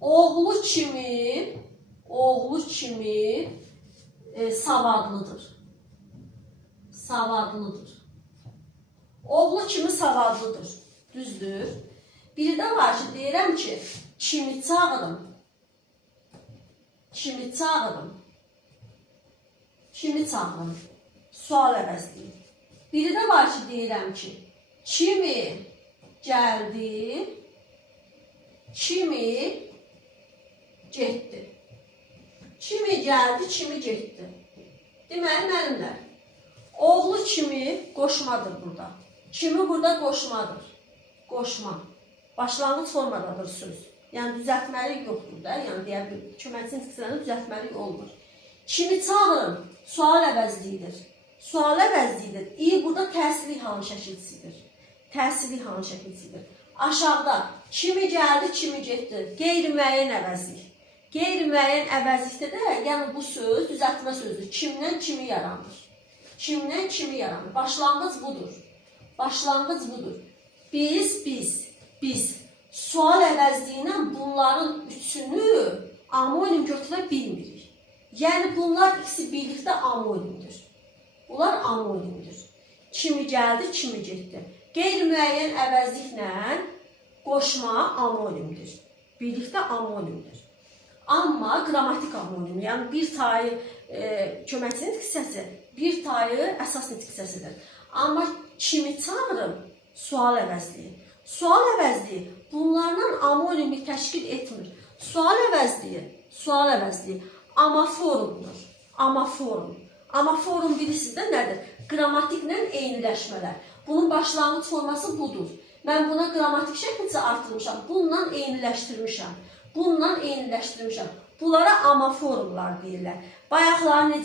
oğlu kimi savadlıdır. Savadlıdır. Oğlu kimi savadlıdır. Düzdür. Bir də var ki, deyirəm ki, kimi çağırım. Kimi çağırım. Kimi çağırım. Sual əvəzliyim. Biri də var ki, deyirəm ki, kimi gəldi, kimi getdi. Kimi gəldi, kimi getdi. Deməli, mənimlər. Oğlu kimi qoşmadır burada. Kimi burada qoşmadır. Qoşma. Başlanğıc formadadır söz. Yəni, düzəltməlik yoxdur da. Yəni, deyək, köməkçinin tikislərini düzəltməlik olmur. Kimi çağırın, sual əvəzliyidir. Sual əvəzliyidir. İyi, burada təsirli halın şəkilçisidir. Təsirli halın şəkilçisidir. Aşağıda kimi gəldi, kimi getdi. Qeyri-müəyyən əvəzlik. Qeyri-müəyyən əvəzlikdə də, yəni bu söz düzəltmə sözdür. Kimdən kimi yaranır? Kimdən kimi yaranır? Başlanğıc budur. Başlanğıc budur. Biz sual əvəzliyinə bunların üçünü amonim götürə bilmirik. Yəni bunlar ikisi birlikdə amonimdir. Bunlar amonimdir. Kimi gəldi, kimi getdi. Qeyri-müəyyən əvəzliklə qoşma amonimdir. Birlikdə amonimdir. Amma qrammatik amonim, yəni bir tayı köməkçinin hissəsi, bir tayı əsas nitq hissəsidir. Amma kimi çağırım sual əvəzliyi. Sual əvəzliyi bunlardan amonimi təşkil etmir. Sual əvəzliyi amaforumdur. Amaforum bilirsiniz də nədir? Qrammatiklə eyniləşmələr. Bunun başlanğıc forması budur. Mən buna qrammatik şəkildə artırmışam. Bununla eyniləşdirmişəm. Bunlara amaforumlar deyirlər. Bayaqları necə?